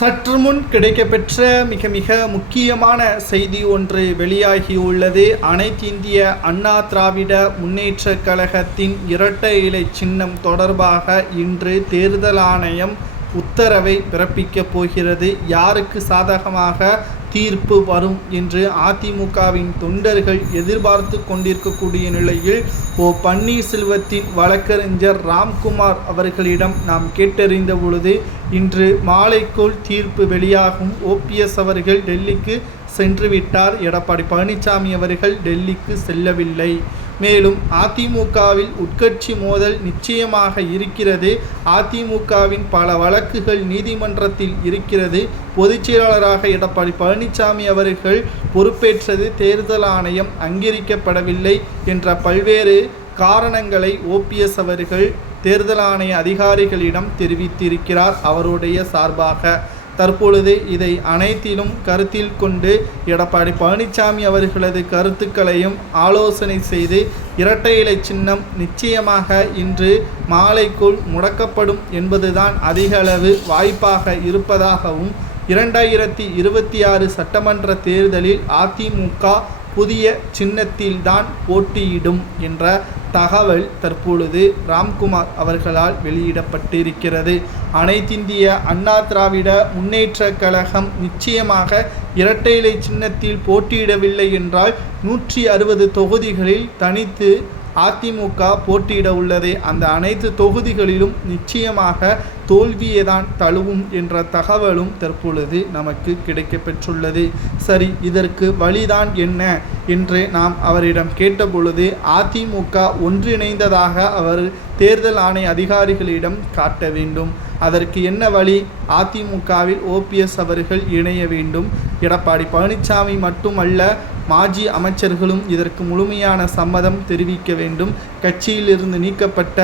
சற்று முன் கிடைக்கப்பெற்ற மிக மிக முக்கியமான செய்தி ஒன்று வெளியாகியுள்ளது அனைத்து இந்திய அண்ணா திராவிட முன்னேற்ற கழகத்தின் இரட்டை இலை சின்னம் தொடர்பாக இன்று தேர்தல் ஆணையம் உத்தரவை பிறப்பிக்கப் போகிறது. யாருக்கு சாதகமாக தீர்ப்பு வரும் என்று அதிமுகவின் தொண்டர்கள் எதிர்பார்த்து கொண்டிருக்கக்கூடிய நிலையில் ஓ பன்னீர்செல்வத்தின் வழக்கறிஞர் ராம்குமார் அவர்களிடம் நாம் கேட்டறிந்த பொழுது இன்று மாலைக்குள் தீர்ப்பு வெளியாகும். ஓபிஎஸ் அவர்கள் டெல்லிக்கு சென்றுவிட்டார். எடப்பாடி பழனிசாமி அவர்கள் டெல்லிக்கு செல்லவில்லை. மேலும் அதிமுகவில் உட்கட்சி மோதல் நிச்சயமாக இருக்கிறது. அதிமுகவின் பல வழக்குகள் நீதிமன்றத்தில் இருக்கிறது. பொதுச் செயலாளராக எடப்பாடி பழனிசாமி அவர்கள் பொறுப்பேற்றது. தேர்தல் ஆணையம் அங்கீகரிக்கப்படவில்லை என்ற பல்வேறு காரணங்களை ஓபிஎஸ் அவர்கள் தேர்தல் ஆணைய அதிகாரிகளிடம் தெரிவித்திருக்கிறார். அவருடைய சார்பாக தற்பொழுது இதை அனைத்திலும் கருத்தில் கொண்டு எடப்பாடி பழனிசாமி அவர்களது கருத்துக்களையும் ஆலோசனை செய்து இரட்டை இலை சின்னம் நிச்சயமாக இன்று மாலைக்குள் முடக்கப்படும் என்பதுதான் அதிக அளவு வாய்ப்பாக இருப்பதாகவும் இரண்டாயிரத்தி இருபத்தி ஆறு சட்டமன்ற தேர்தலில் அதிமுக புதிய சின்னத்தில்தான் போட்டியிடும் என்ற தகவல் தற்பொழுது ராம்குமார் அவர்களால் வெளியிடப்பட்டிருக்கிறது. அனைத்திந்திய அண்ணா திராவிட முன்னேற்ற கழகம் நிச்சயமாக இரட்டை இலை சின்னத்தில் போட்டியிடவில்லை என்றால் நூற்றி அறுபது தொகுதிகளில் தனித்து அதிமுக போட்டியிட உள்ளது அந்த அனைத்து தொகுதிகளிலும் நிச்சயமாக தோல்வியே தான் தழுவும் என்ற தகவலும் தற்பொழுது நமக்கு கிடைக்கப்பெற்றுள்ளது. சரி இதற்கு வழிதான் என்ன என்று நாம் அவரிடம் கேட்டபொழுது அதிமுக ஒன்றிணைந்ததாக அவர் தேர்தல் ஆணைய அதிகாரிகளிடம் காட்ட வேண்டும். அதற்கு என்ன வழி? அதிமுகவில் ஓபிஎஸ் அவர்கள் இணைய வேண்டும். எடப்பாடி பழனிசாமி மட்டுமல்ல மாஜி அமைச்சர்களும் இதற்கு முழுமையான சம்மதம் தெரிவிக்க வேண்டும். கட்சியிலிருந்து நீக்கப்பட்ட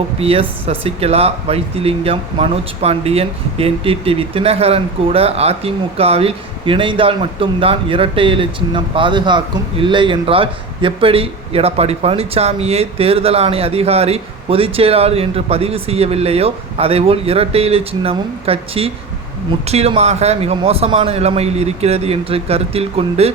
ஓபிஎஸ் சசிகலா வைத்திலிங்கம் மனோஜ் பாண்டியன் என்டிடிவி தினகரன் கூட அதிமுகவில் இணைந்தால் மட்டும்தான் இரட்டை இலை சின்னம் பாதுகாக்கும் இல்லை என்றால் எப்படி? எடப்பாடி பழனிசாமியே தேர்தல் ஆணைய அதிகாரி பொதுச் செயலாளர் என்று பதிவு செய்யவில்லையோ? அதேபோல் இரட்டை இலை சின்னமும் கட்சி முற்றிலுமாக மிக மோசமான நிலைமையில் இருக்கிறது என்று கருத்தில் கொண்டு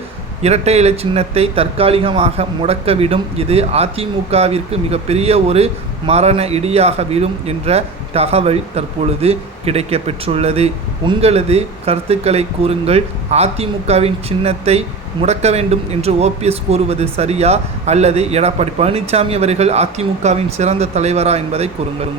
இரட்டை இலை சின்னத்தை தற்காலிகமாக முடக்கவிடும். இது அதிமுகவிற்கு மிகப்பெரிய ஒரு மரண இடியாக விடும் என்ற தகவல் தற்பொழுது கிடைக்கப்பெற்றுள்ளது. உங்களது கருத்துக்களை கூறுங்கள். அதிமுகவின் சின்னத்தை முடக்க வேண்டும் என்று ஓபிஎஸ் கூறுவது சரியா? அல்லது எடப்பாடி பழனிசாமி அவர்கள் அதிமுகவின் சிறந்த தலைவரா என்பதை கூறுங்கள்.